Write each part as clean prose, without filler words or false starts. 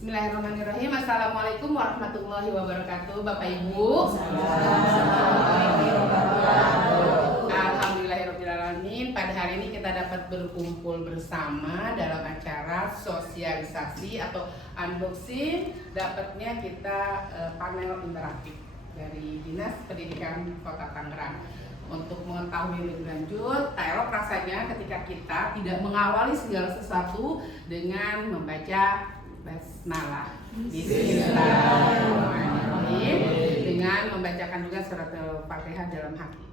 Bismillahirrahmanirrahim. Assalamualaikum warahmatullahi wabarakatuh. Bapak Ibu. Alhamdulillahirrahmanirrahim. Pada hari ini kita dapat berkumpul bersama dalam acara sosialisasi atau unboxing. Dapatnya kita panel interaktif dari Dinas Pendidikan Kota Tangerang. Untuk mengetahui lebih lanjut, tak elok rasanya ketika kita tidak mengawali segala sesuatu dengan membaca basmalah. Bismillahirrahmanirrahim. Dengan membacakan juga surat Al-Fatihah dalam hati.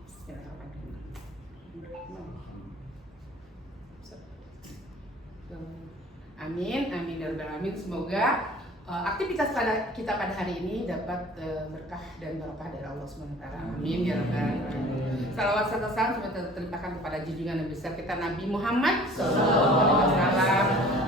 Amin, amin ya rabbal alamin. Semoga aktivitas kita pada hari ini dapat berkah dan barokah dari Allah SWT. Amin ya rabbal alamin. Salawat serta salam semoga terlimpahkan kepada junjungan yang besar kita Nabi Muhammad SAW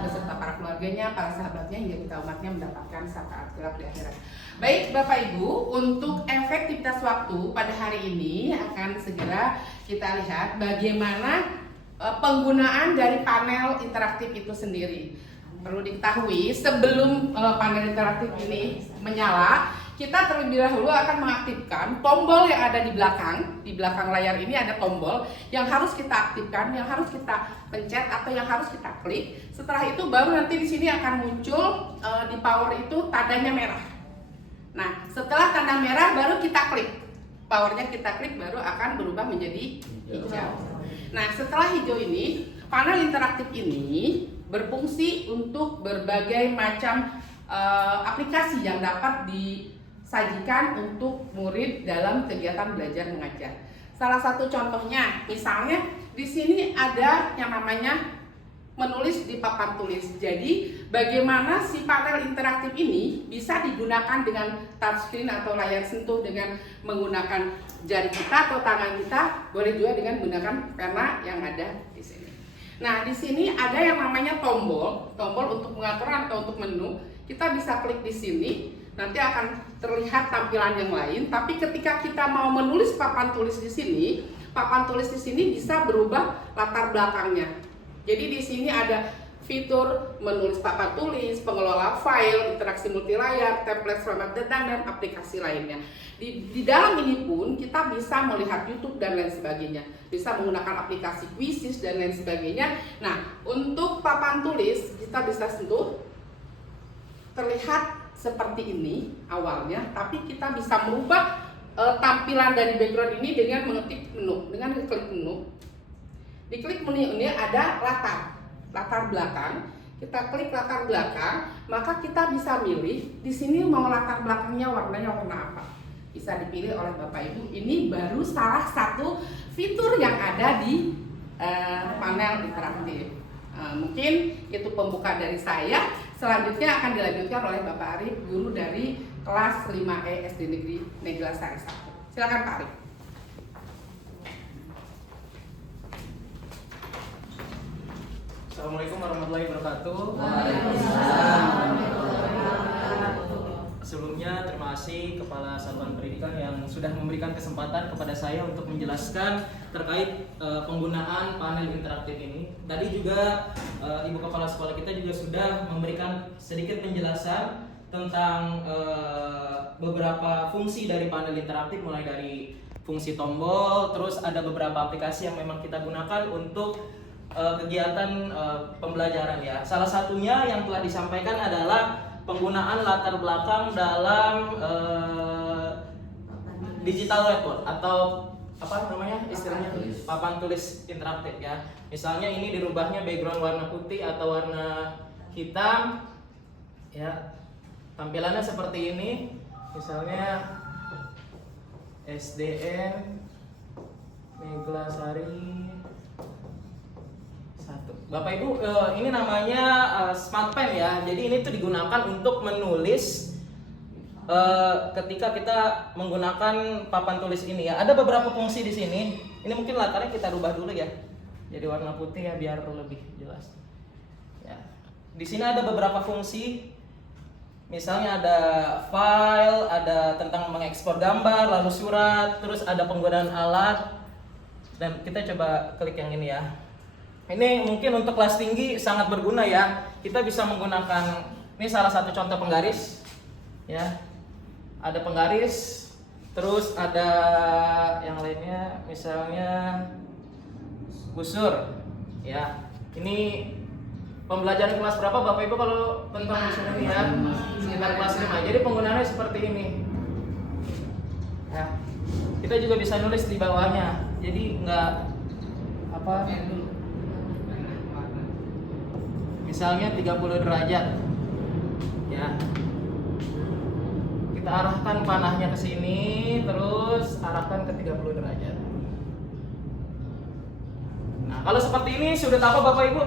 beserta para keluarganya, para sahabatnya hingga kita umatnya mendapatkan syafaat kelak di akhirat. Baik Bapak Ibu, untuk efektivitas waktu pada hari ini akan segera kita lihat bagaimana penggunaan dari panel interaktif itu sendiri. Perlu diketahui sebelum panel interaktif ini menyala, kita terlebih dahulu akan mengaktifkan tombol yang ada di belakang layar ini ada tombol yang harus kita aktifkan, yang harus kita pencet atau yang harus kita klik. Setelah itu baru nanti di sini akan muncul di power itu tandanya merah. Nah, setelah tanda merah baru kita klik. Powernya kita klik baru akan berubah menjadi hijau. Nah, setelah hijau ini, panel interaktif ini berfungsi untuk berbagai macam aplikasi yang dapat disajikan untuk murid dalam kegiatan belajar mengajar. Salah satu contohnya, misalnya di sini ada yang namanya menulis di papan tulis. Jadi, bagaimana si panel interaktif ini bisa digunakan dengan touchscreen atau layar sentuh dengan menggunakan jari kita atau tangan kita, boleh juga dengan menggunakan pena yang ada di sini. Nah, di sini ada yang namanya tombol untuk pengaturan atau untuk menu. Kita bisa klik di sini, nanti akan terlihat tampilan yang lain. Tapi ketika kita mau menulis papan tulis di sini, papan tulis di sini bisa berubah latar belakangnya. Jadi di sini ada fitur menulis papan tulis, pengelola file, interaksi multilayar, template selamat datang, dan aplikasi lainnya. Di dalam ini pun kita bisa melihat YouTube dan lain sebagainya, bisa menggunakan aplikasi Quizizz dan lain sebagainya. Nah, untuk papan tulis kita bisa sentuh, terlihat seperti ini awalnya, tapi kita bisa merubah tampilan dari background ini dengan mengetik menu, dengan klik menu. Di klik menu ini ada latar belakang. Kita klik latar belakang, maka kita bisa milih di sini mau latar belakangnya warnanya warna apa. Bisa dipilih oleh Bapak Ibu. Ini baru salah satu fitur yang ada di panel interaktif. Mungkin itu pembuka dari saya. Selanjutnya akan dilanjutkan oleh Bapak Arif, guru dari kelas 5E SD Negeri Negla Sari 1. Silakan Pak Arif. Assalamualaikum warahmatullahi wabarakatuh. Sebelumnya terima kasih Kepala Satuan Pendidikan yang sudah memberikan kesempatan kepada saya untuk menjelaskan terkait penggunaan panel interaktif ini. Tadi juga Ibu Kepala Sekolah kita juga sudah memberikan sedikit penjelasan tentang beberapa fungsi dari panel interaktif, mulai dari fungsi tombol, terus ada beberapa aplikasi yang memang kita gunakan untuk kegiatan pembelajaran ya. Salah satunya yang telah disampaikan adalah penggunaan latar belakang dalam digital whiteboard atau apa namanya istilahnya papan tulis interaktif ya. Misalnya ini dirubahnya background warna putih atau warna hitam ya. Tampilannya seperti ini. Misalnya SDN Negla Sari 1. Bapak Ibu, ini namanya Smart Pen ya. Jadi ini tuh digunakan untuk menulis ketika kita menggunakan papan tulis ini ya. Ada beberapa fungsi di sini. Ini mungkin latarnya kita rubah dulu ya. Jadi warna putih ya biar lebih jelas. Ya. Di sini ada beberapa fungsi. Misalnya ada file, ada tentang mengekspor gambar, lalu surat, terus ada penggunaan alat. Dan kita coba klik yang ini ya. Ini mungkin untuk kelas tinggi sangat berguna ya. Kita bisa menggunakan Ini salah satu contoh penggaris, ya. Ada penggaris, terus ada yang lainnya, misalnya busur, ya. Ini pembelajaran kelas berapa Bapak Ibu kalau tentang busur ini ya? Sekitar kelas 5. Jadi penggunaannya seperti ini. Ya. Kita juga bisa nulis di bawahnya. Jadi nggak apa? Misalnya 30 derajat. Ya. Kita arahkan panahnya ke sini, terus arahkan ke 30 derajat. Nah, kalau seperti ini sudah tahu Bapak Ibu?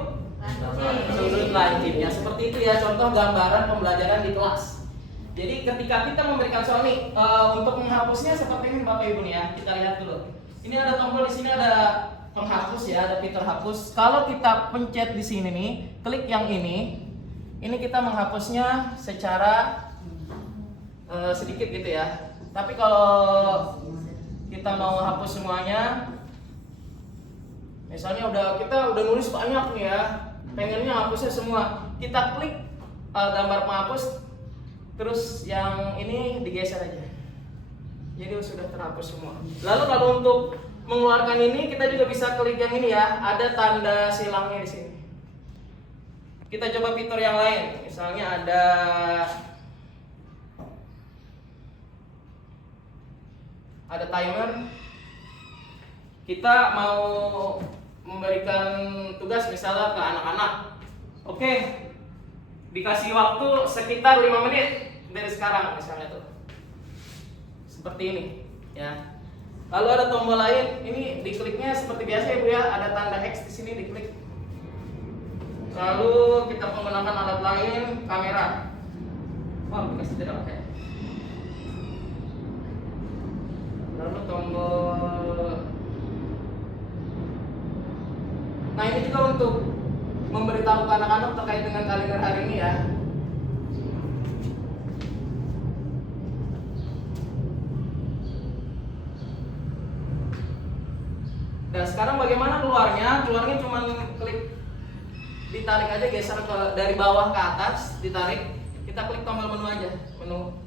Sudut lancip ya, seperti itu ya contoh gambaran pembelajaran di kelas. Jadi ketika kita memberikan soal nih, untuk menghapusnya seperti ini Bapak Ibu nih ya, kita lihat dulu. Ini ada tombol di sini, ada penghapus ya, ada fitur hapus. Kalau kita pencet di sini nih, klik yang ini kita menghapusnya secara sedikit gitu ya. Tapi kalau kita mau hapus semuanya, misalnya kita udah nulis banyak nih ya, pengennya hapusnya semua, kita klik gambar penghapus, terus yang ini digeser aja, jadi sudah terhapus semua. Lalu kalau untuk mengeluarkan ini, kita juga bisa klik yang ini ya, ada tanda silangnya di sini. Kita coba fitur yang lain, misalnya ada timer. Kita mau memberikan tugas misalnya ke anak-anak. Oke, dikasih waktu sekitar 5 menit dari sekarang misalnya tuh. Seperti ini ya. Lalu ada tombol lain, ini dikliknya seperti biasa ya Bu ya, ada tanda X di sini, diklik. Lalu kita menggunakan alat lain, kamera. Wah, aplikasi tidak pakai. Lalu tombol. Nah, ini juga untuk memberitahu ke anak-anak terkait dengan kalender hari ini ya. Dan sekarang bagaimana keluarnya? Keluarnya cuma klik, ditarik aja, geser dari bawah ke atas, ditarik. Kita klik tombol menu aja, menu.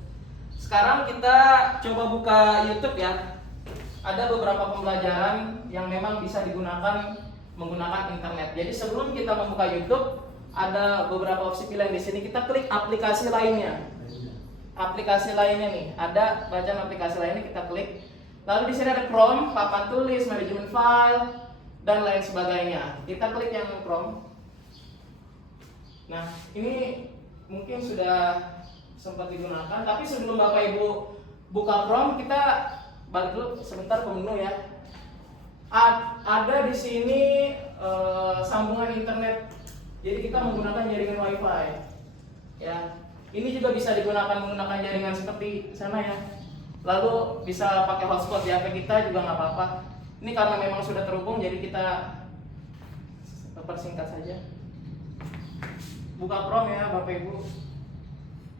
Sekarang kita coba buka YouTube ya. Ada beberapa pembelajaran yang memang bisa digunakan menggunakan internet. Jadi sebelum kita membuka YouTube, ada beberapa opsi pilihan di sini. Kita klik aplikasi lainnya. Aplikasi lainnya nih, ada bacaan aplikasi lainnya, kita klik. Lalu di sini ada Chrome, papan tulis, manajemen file, dan lain sebagainya. Kita klik yang Chrome. Nah, ini mungkin sudah sempat digunakan, tapi sebelum Bapak Ibu buka Chrome, kita balik dulu sebentar ke menu ya. Ada di sini sambungan internet. Jadi kita menggunakan jaringan WiFi. Ya, ini juga bisa digunakan menggunakan jaringan seperti sana ya. Lalu bisa pakai hotspot di HP kita juga nggak apa-apa. Ini karena memang sudah terhubung, jadi kita persingkat saja. Buka Chrome ya Bapak Ibu.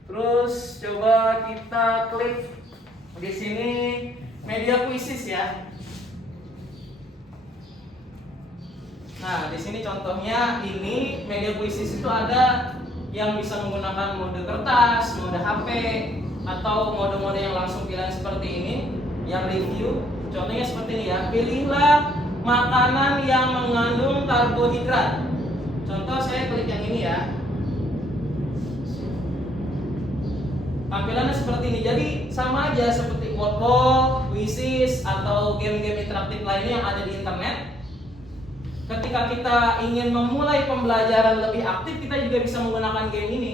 Terus coba kita klik di sini media kuisis ya. Nah, di sini contohnya ini media kuisis itu ada yang bisa menggunakan mode kertas, mode HP, atau mode-mode yang langsung pilihan seperti ini, yang review. Contohnya seperti ini ya. Pilihlah makanan yang mengandung karbohidrat. Contoh saya klik yang ini ya. Tampilannya seperti ini. Jadi sama aja seperti Wordball, Quizzes, atau game-game interaktif lainnya yang ada di internet. Ketika kita ingin memulai pembelajaran lebih aktif, kita juga bisa menggunakan game ini.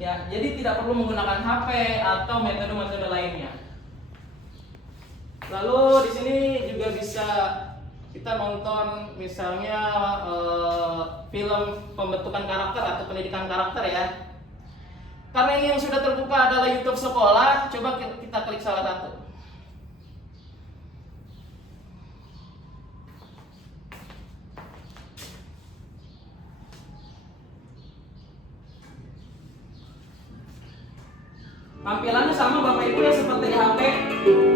Ya, jadi tidak perlu menggunakan HP atau metode-metode lainnya. Lalu di sini juga bisa kita nonton misalnya film pembentukan karakter atau pendidikan karakter ya. Karena ini yang sudah terbuka adalah YouTube sekolah, coba kita klik salah satu. Tampilannya sama Bapak Ibu ya seperti di HP,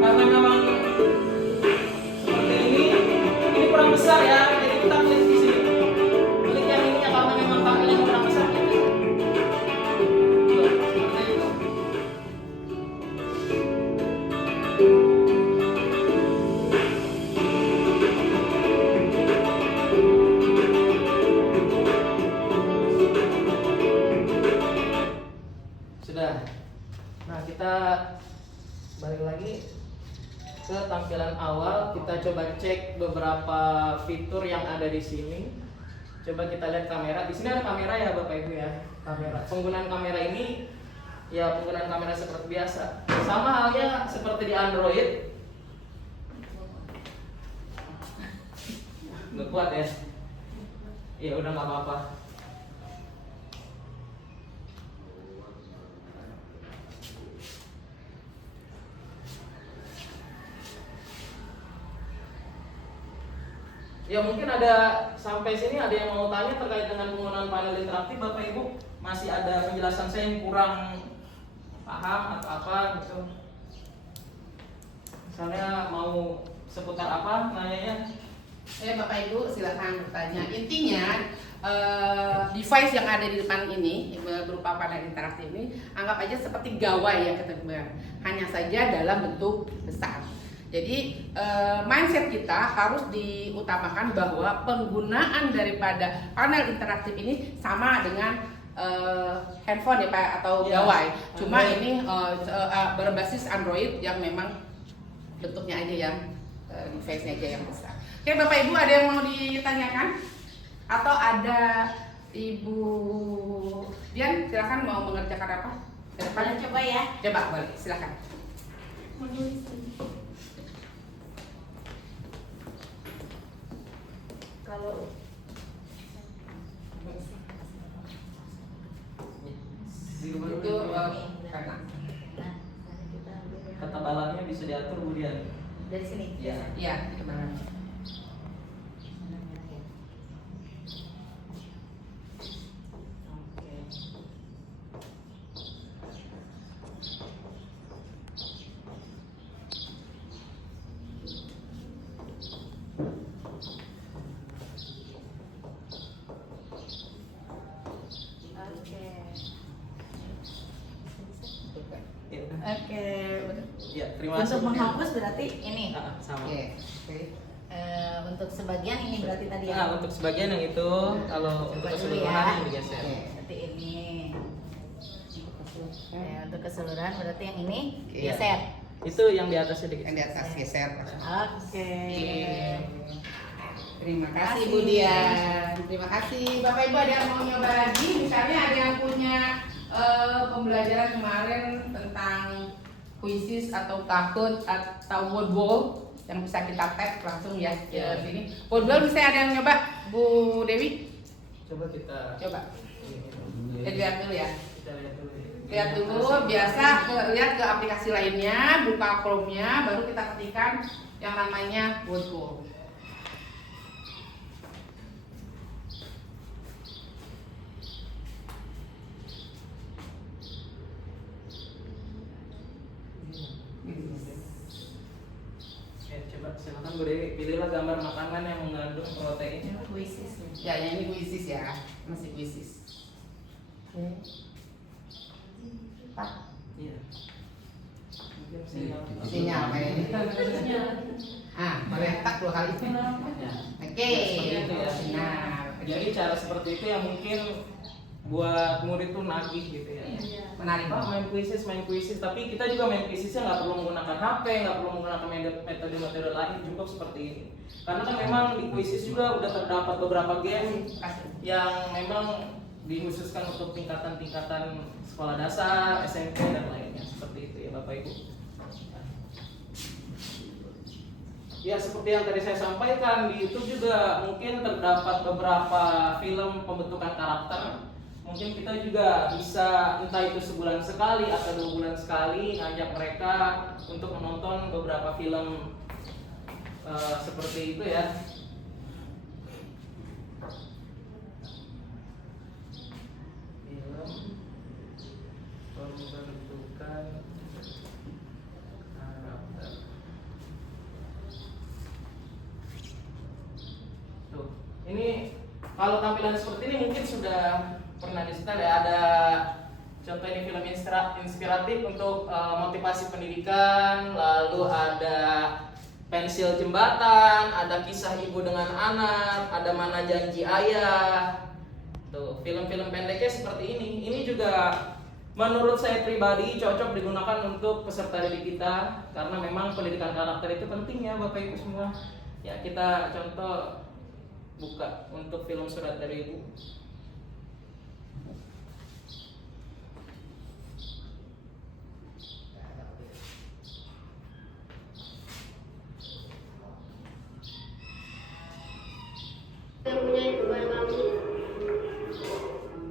karena memang seperti ini kurang besar ya, jadi kita klik di sini, klik yang ini ya karena memang tampilannya kurang besar gitu. kita balik lagi ke tampilan awal. Kita coba cek beberapa fitur yang ada di sini. Coba kita lihat kamera. Di sini ada kamera ya Bapak Ibu ya. Kamera. Penggunaan kamera ini ya penggunaan kamera seperti biasa. Sama halnya seperti di Android. Nggak kuat ya? Ya udah nggak apa-apa. Ya mungkin ada sampai sini ada yang mau tanya terkait dengan penggunaan panel interaktif Bapak Ibu. Masih ada penjelasan saya yang kurang paham atau apa gitu. Misalnya mau seputar apa nanyanya? Bapak Ibu silakan bertanya. Intinya device yang ada di depan ini berupa panel interaktif ini anggap aja seperti gawai yang kita gunakan, hanya saja dalam bentuk besar. Jadi mindset kita harus diutamakan bahwa penggunaan daripada panel interaktif ini sama dengan handphone ya Pak atau gawai. Cuma ini berbasis Android yang memang bentuknya aja yang device-nya aja yang besar. Oke Bapak Ibu, ada yang mau ditanyakan? Atau ada Ibu Dian, silakan mau mengerjakan apa? Boleh coba ya? Coba, boleh, silakan. Kalau Itu karena ketebalannya bisa diatur Bu Dian. dari sini. iya, kebenaran. Oke. Ya, terima kasih. Untuk menghapus berarti ini. Sama. Oke. Untuk sebagian ini berarti tadi ya. Nah, untuk sebagian yang itu kalau untuk Coba dulu keseluruhan ya. ini digeser. Berarti ini. Untuk keseluruhan berarti yang ini Oke. geser. Itu yang di atasnya digeser. Yang di atas geser. Oke. Terima kasih Kasih. Bu Dian. Terima kasih Bapak Ibu, ada yang mau nyoba lagi? Misalnya ada yang punya pembelajaran kemarin tentang quizzes atau Kahoot atau Wordwall yang bisa kita tag langsung ya ke sini. Wordwall bisa ada yang nyoba Bu Dewi? Coba kita Coba. Lihat dulu ya. Kita lihat dulu. Lihat dulu, biasa lihat ke aplikasi lainnya, buka Chrome-nya, baru kita ketikkan yang namanya Wordwall. Coba silakan Bu Dewi, pilihlah gambar makanan yang mengandung protein. Quizzes. Ya, yang ini quizzes ya, masih quizzes. Oke. Pak, Iya. isinya apa ini? Boleh tak 2 kali. Ya. Oke. Seperti itu ya. Nah, Jadi cara seperti itu yang mungkin buat murid tuh nagih gitu ya. menarik Pak banget. main kuisis, tapi kita juga main kuisisnya nggak perlu menggunakan HP, nggak perlu menggunakan metode-metode lain, cukup seperti ini. Karena kan memang di kuisis juga udah terdapat beberapa game yang memang dikhususkan untuk tingkatan-tingkatan sekolah dasar, SMP dan lainnya seperti itu ya Bapak Ibu. Ya seperti yang tadi saya sampaikan, di itu juga mungkin terdapat beberapa film pembentukan karakter. Mungkin kita juga bisa entah itu sebulan sekali atau 2 bulan sekali ngajak mereka untuk menonton beberapa film seperti itu ya. Film pembentukan karakter. Tuh, ini kalau tampilan seperti ini mungkin sudah pernah disetel ya. Ada contoh ini film inspiratif untuk motivasi pendidikan, lalu ada pensil jembatan, ada kisah ibu dengan anak, ada mana janji ayah. Tuh, film-film pendeknya seperti ini. Ini juga menurut saya pribadi cocok digunakan untuk peserta didik kita karena memang pendidikan karakter itu penting ya Bapak Ibu semua. Ya, kita contoh buka untuk film Surat dari Ibu.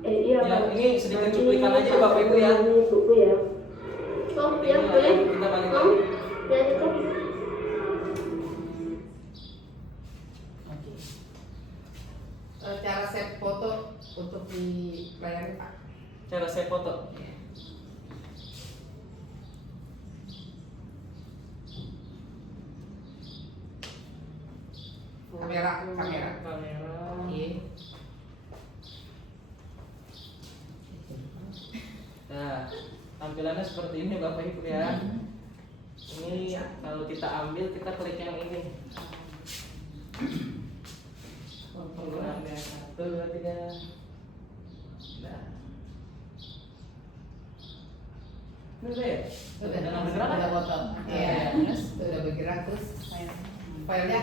Ya, ini sedikit cuplikan aja Bapak Ibu ya. Buku ya. Oh, Seperti ya ini boleh. kita balik Oh, lagi. ya cukup. Oke. Cara set foto untuk di layar Pak. Cara saya foto. Kamera. Oke. Nah, tampilannya seperti ini Bapak Ibu ya. Ini kalau kita ambil, kita klik yang ini. Penggunaannya 1, 2, 3. Nah. Ini udah ya? Udah bergerak kan? Udah foto. Iya. Terus? Udah bergerak terus filenya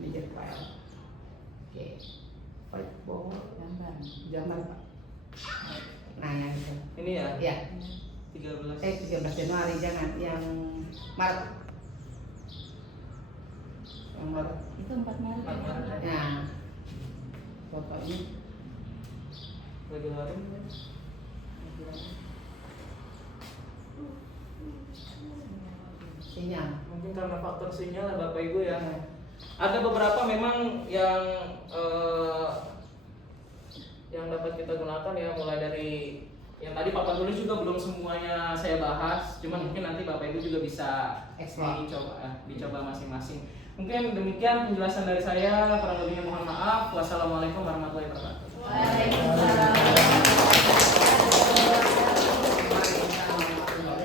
ini jadi file. Oke. File bawah gambar Pak. Nah yang itu. Ini ya, Ya. 13. 13 Januari jangan yang Maret. Yang Maret. Itu 4 Maret. 4 Maret. Nah. Foto ini Lagi lari. sinyal. Mungkin karena faktor sinyal ya Bapak Ibu ya. Ada beberapa memang yang dapat kita gunakan ya, mulai dari yang tadi papan tulis juga belum semuanya saya bahas, cuman mungkin nanti Bapak Ibu juga bisa Explore. dicoba masing-masing. Mungkin demikian penjelasan dari saya, kurang lebihnya mohon maaf. Wassalamualaikum warahmatullahi wabarakatuh. Waalaikumsalam.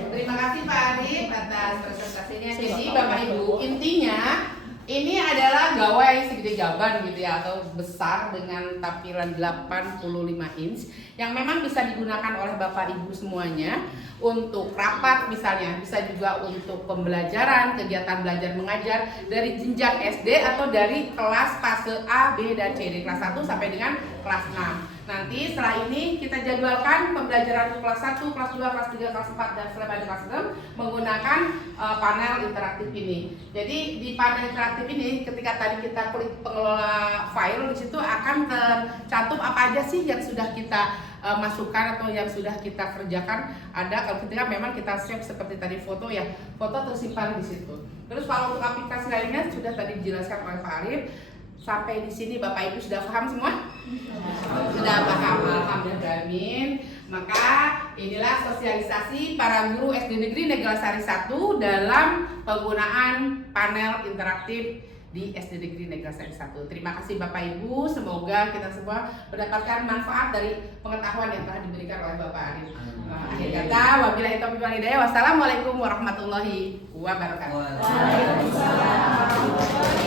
Terima kasih Pak Adib atas presentasinya. Jadi Bapak Ibu, intinya ini adalah gawai segede gaban gitu ya, atau besar dengan tampilan 85 inch yang memang bisa digunakan oleh Bapak Ibu semuanya untuk rapat misalnya, bisa juga untuk pembelajaran, kegiatan belajar mengajar dari jenjang SD atau dari kelas fase A, B, dan C, dari kelas 1 sampai dengan kelas 6. Nanti setelah ini kita jadwalkan pembelajaran untuk kelas 1, kelas 2, kelas 3, kelas 4, dan setelah pada kelas 6 menggunakan panel interaktif ini. Jadi di panel interaktif ini ketika tadi kita klik pengelola file, di situ akan tercantum apa aja sih yang sudah kita masukkan atau yang sudah kita kerjakan. Ada kalau ketika memang kita save seperti tadi foto ya, foto tersimpan di situ. Terus kalau untuk aplikasi lainnya sudah tadi dijelaskan oleh Pak Arif. Sampai di sini Bapak Ibu sudah paham semua? Sudah paham, alhamdulillah. Maka inilah sosialisasi para guru SD Negeri Neglasari 1 dalam penggunaan panel interaktif di SD Negeri Neglasari 1. Terima kasih Bapak Ibu, semoga kita semua mendapatkan manfaat dari pengetahuan yang telah diberikan oleh Bapak Arif. Akhir kata, wabillahi taufiq wal hidayah. Wassalamualaikum warahmatullahi wabarakatuh. Waalaikumsalam.